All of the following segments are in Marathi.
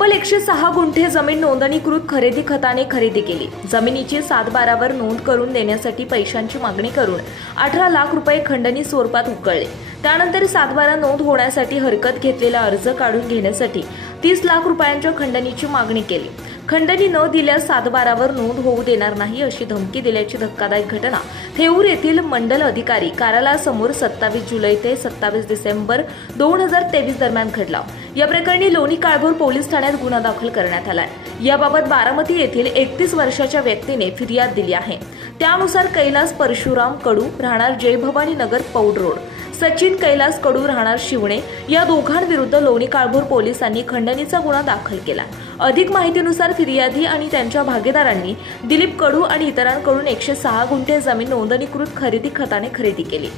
तब्बल 106 गुंठे जमीन नोंदणीकृत खरेदी खताने खरेदी केली। जमिनीची 7/12 नोंद करून देण्यासाठी पैशांची मागणी करून 18 लाख रुपये खंडणी स्वरूपात उकळले। त्यानंतर 7/12 नोंद होण्यासाठी हरकत घेतलेला अर्ज काढून घेण्यासाठी 30 लाख रुपयांच्या खंडणीची मागणी केली। खंडणी न दिल्यास 7/12 नोंद होऊ देणार नाही अशी धमकी दिल्याची धक्कादायक घटना थेऊर येथील मंडल अधिकारी कार्यालयासमोर 27 जुलै ते 27 डिसेंबर 2023 दरम्यान घडला। या प्रकरणी लोणी काळभोर पोलीस ठाण्यात गुन्हा दाखल करण्यात आलाय। याबाबत बारामती येथील 31 वर्षाच्या व्यक्तीने फिर्याद दिली आहे। त्यानुसार कैलास परशुराम कडू राहणार जय भवानी नगर पौड रोड, सचिन कैलास कडू राहणार शिवणे या दोघांविरुद्ध लोणी काळभोर पोलिसांनी खंडणीचा गुन्हा दाखल केला। अधिक माहितीनुसार फिर्यादी आणि त्यांच्या भागीदारांनी दिलीप कडू आणि इतरांकडून 106 गुंठे जमीन नोंदणीकृत खरेदी खताने खरेदी केली।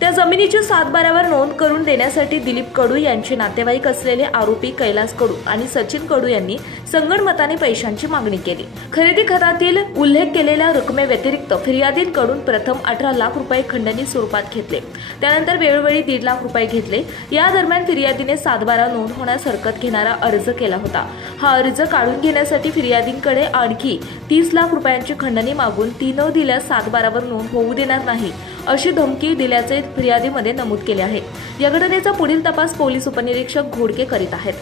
त्या जमिनीची 7/12 नोंद करून देण्यासाठी दिलीप कडू यांचे नातेवाईक असलेले आरोपी कैलास कडू आणि सचिन कडू यांनी संगनमताने पैशांची मागणी केली। खरेदी खतातील उल्लेख केलेल्या रकमेव्यतिरिक्त फिर्यादींकडून प्रथम 18 लाख रुपये खंडणी स्वरूपात घेतले। त्यानंतर वेळोवेळी 1.5 लाख रुपये घेतले। या दरम्यान फिर्यादीने 7/12 नोंद होण्यास हरकत घेणारा अर्ज केला होता। हा अर्ज काढून घेण्यासाठी फिर्यादींकडे आणखी 30 लाख रुपयांची खंडणी मागून ती न दिल्यास 7/12 नोंद होऊ देणार नाही अशी धमकी दिल्याचे फिर्यादीमध्ये नमूद केले आहे। या घटनेचा पुढील तपास पोलीस उपनिरीक्षक घोडके करीत आहेत।